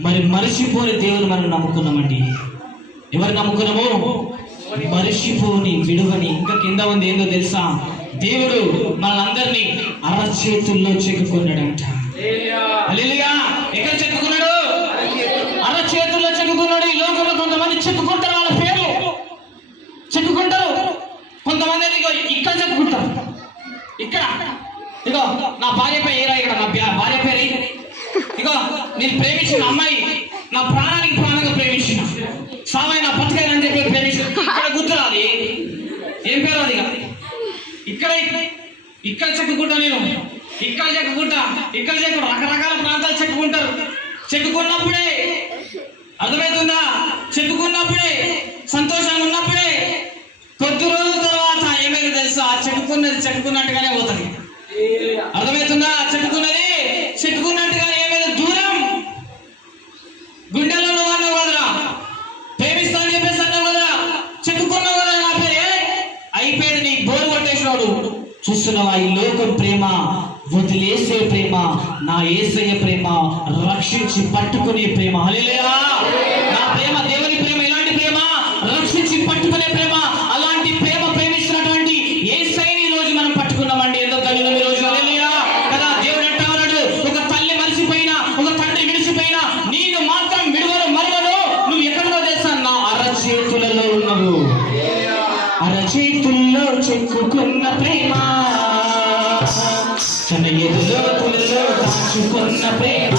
మరి మరిచిపోని దేవుని మనం నమ్ముకున్నామండి. ఎవరు నమ్ముకున్నామో? మరిచిపోని విడువని. ఇంకా కింద ఉంది ఏందో తెలుసా? దేవుడు మనందరినీ అరచేతుల్లో చెక్కుకున్నాడంట. ఎక్కడ చెక్కుకున్నాడు? అరచేతుల్లో చెక్కుకున్నాడు. ఈ లోకంలో కొంతమంది చెక్కుకుంటారు వాళ్ళ పేరు. చెక్కుకుంటారు. కొంతమంది ఇగో ఇక్కడ చెప్పుకుంటారు ఇక్కడ. ఇగో నా భార్య పేరు ఇక్కడ నా భార్య పేరు ఇగో నేను ప్రేమించిన అమ్మాయి నా ప్రాణానికి ప్రాణంగా ప్రేమించిన. స్వామి నా బతకాయని అని చెప్పి ప్రేమించిన. ఇక్కడ గుర్తురాది. ఏం పేరు అది ఇక్కడ ఇక్కడ చెక్కుకుంటా నేను. ఇక్కడ చెక్కుకుంటా ఇక్కడ చెక్కు. రకరకాల ప్రాంతాలు చెక్కుకుంటారు. చెక్కుకున్నప్పుడే అర్థమవుతుందా? చెప్పుకున్నప్పుడే సంతోషంగా ఉన్నప్పుడే కొద్ది రోజుల తర్వాత ఏమైంది తెలుసా? ఆ చెక్కున్నది చెక్కున్నట్టుగానే పోతుంది. అర్థమైంది ఆ చెక్కున్నది చెక్కున్నట్టుగానే ఏమైంది దూరం గుండెల్లో నువ్వు అన్నావు కదరా ప్రేమిస్తా అని చెప్పేసి అన్నావు కదరా చెక్కుకున్నావు కదా నా పేరే అయిపోయింది నీ బోరు కొట్టేసినాడు చూస్తున్నావా ఈ లోకం ప్రేమ వదిలేసే ప్రేమ నా ఏసయ్య ప్రేమ రక్షించి పట్టుకునే ప్రేమ. హల్లెలూయా! నా ప్రేమ దేవుని ప్రేమ ఎలాంటి ప్రేమ రక్షించి పట్టుకునే ప్రేమ. తన ఎదులోతులలో దాచుకున్న ప్రేమ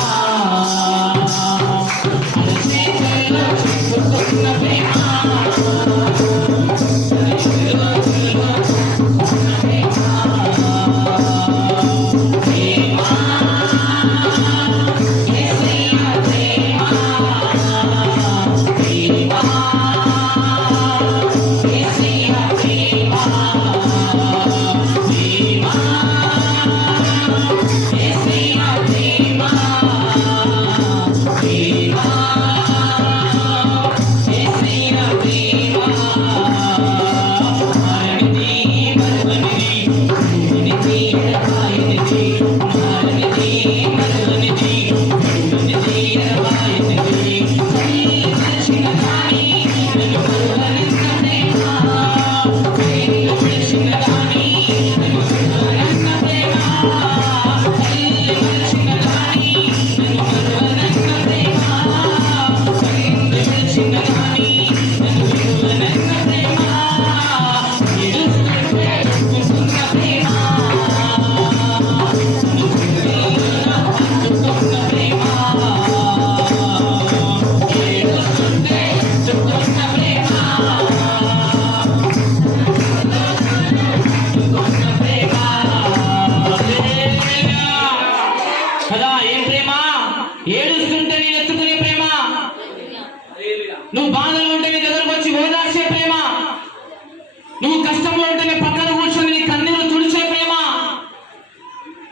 నువ్వు కష్టంలో ఉంటేనే పక్కన కూర్చొని నీ కన్నీరు తుడిచే ప్రేమ.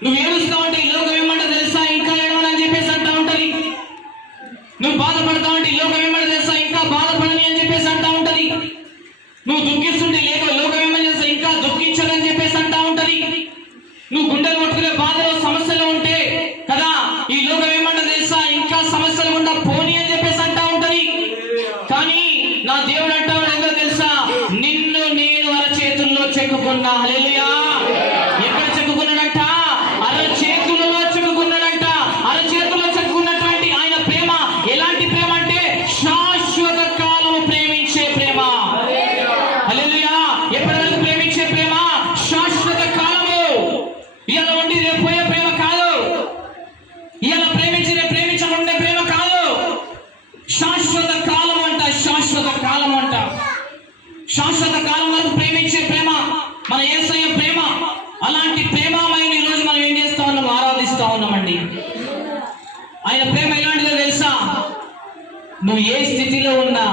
నువ్వు ఏడుస్తావు అంటే ఈ లోకం ఏమంటే తెలుసా? ఇంకా ఏడవని చెప్పేసి అంటా ఉంటది. నువ్వు బాధపడతావు అంటే ఈ లోకం ఏమంటే తెలుసా? ఇంకా బాధపడని అని చెప్పేసి అంటా ఉంటది. నువ్వు దుఃఖిస్తుంటే లేక లోకం ఏమని చేస్తా ఇంకా దుఃఖించదని చెప్పేసి అంటా ఉంటది. నువ్వు గుండెలు కొట్టుకునే బాధలో అరచేతుల్లో చెక్కుకున్నా హల్లెలూయా ఎక్కడ చెక్కుకున్నాడంట అరచేతులలో చెక్కుకున్నాడంట అరచేతుల్లో చెక్కుకున్నటువంటి ఆయన ప్రేమ ఎలాంటి ప్రేమ అంటే శాశ్వత కాలము ప్రేమించే ప్రేమ హల్లెలూయా ఎప్పటి వరకు ప్రేమించే ప్రేమ శాశ్వత కాలము ఇవాళ ఉండి రేపు పోయే ప్రేమ కాదు ఇవాళ ప్రేమించి రేపు ప్రేమించకుండే ప్రేమ కాదు శాశ్వత కాలం అంట శాశ్వత కాలం అంట శాశ్వత కాలం వరకు ప్రేమించే ప్రేమ మన ఏసయ్య ప్రేమ అలాంటి ప్రేమమైన ఈరోజు మనం ఏం చేస్తా ఉన్నాం? ఆరాధిస్తా ఉన్నామండి. ఆయన ప్రేమ ఎలాంటిదో తెలుసా? నువ్వు ఏ స్థితిలో ఉన్నా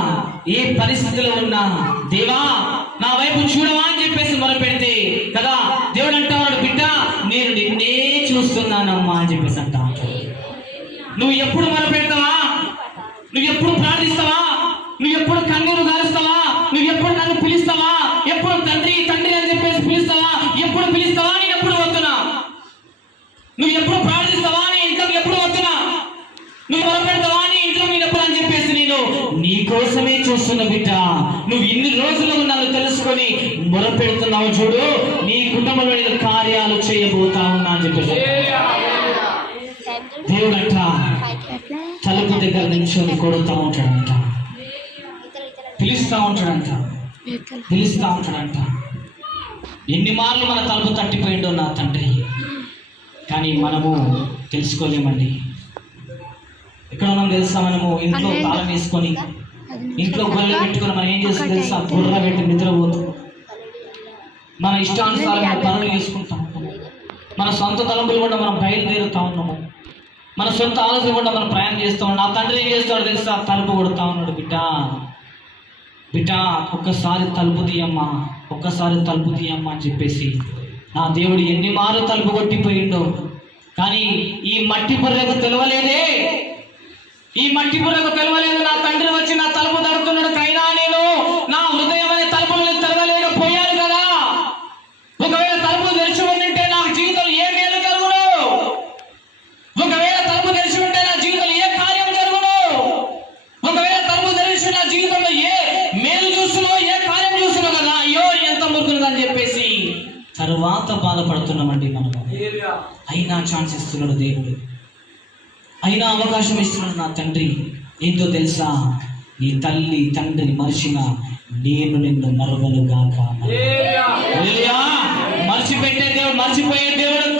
ఏ పరిస్థితిలో ఉన్నా దేవా నా వైపు చూడవా అని చెప్పేసి మొరపెడితే కదా దేవుడు అంటాడు బిడ్డ నేను నిన్నే చూస్తున్నానమ్మా అని చెప్పేసి అంటా నువ్వు ఎప్పుడు మొరపెడతావా నువ్వు ఎప్పుడు ప్రార్థిస్తావా? నువ్వు ఎప్పుడు కన్నీరు గారుస్తావా? నువ్వు ఎప్పుడు నన్ను పిలుస్తావా? నువ్వు ఎప్పుడు ప్రార్థిస్తావా నీ ఇంట్లోకి ఎప్పుడు వస్తున్నా? నువ్వు మొరపెడతావా నీ నేను నీ కోసమే చూస్తున్న బిడ్డ. నువ్వు ఇన్ని రోజులు నన్ను తెలుసుకొని మొరపెడుతున్నావు చూడు. నీ కుటుంబంలో నేను కార్యాలు చేయబోతా ఉన్నా అని చెప్పేసి. దేవుడంట తలుపు దగ్గర నిల్చొని కొడుతూ ఉంటాడంట. పిలుస్తా ఉంటాడంట. పిలుస్తా ఉంటాడంట. ఎన్ని మార్లు మన తలుపు తట్టిపోయిండో నా తండ్రి. కానీ మనము తెలుసుకోలేమండి. ఎక్కడ మనం తెలుసా మనము? ఇంట్లో తాళం వేసుకొని ఇంట్లో గొర్రె పెట్టుకొని మనం ఏం చేస్తాం తెలుసా? బుర్ర పెట్టి నిద్రపోతాం. మన ఇష్టానుసారమైన పనులు చేసుకుంటాం మన సొంత తలంపులు కూడా మనం బయలుదేరుతా ఉన్నాము మన సొంత ఆలోచన కూడా మనం ప్రయాణం చేస్తూ ఉన్నాం. నా తండ్రి ఏం చేస్తాడు తెలుసా? తలుపు కొడుతా ఉన్నాడు బిడ్డ బిడ్డ ఒక్కసారి తలుపు తీయమ్మా ఒక్కసారి తలుపు తీయమ్మా అని చెప్పేసి ఆ దేవుడు ఎన్ని మారు తలుపు కొట్టిపోయిండో. కానీ ఈ మట్టి బుర్రకు తెలవలేదే. ఈ మట్టి బుర్రకు తెలవలేదు. నా తండ్రి వచ్చి నా తలుపు తడుతున్నాడు కైనా నేను నా హృదయం తరువాత బాధపడుతున్నామండి మనము. అయినా ఛాన్స్ ఇస్తున్నాడు దేవుడు. అయినా అవకాశం ఇస్తున్నాడు నా తండ్రి. ఏంటో తెలుసా? నీ తల్లి తండ్రిని మరిచిన నేను నిన్ను మరువను గాక. హల్లెలూయా. మర్చిపెట్టే దేవుడు మర్చిపోయే దేవుడు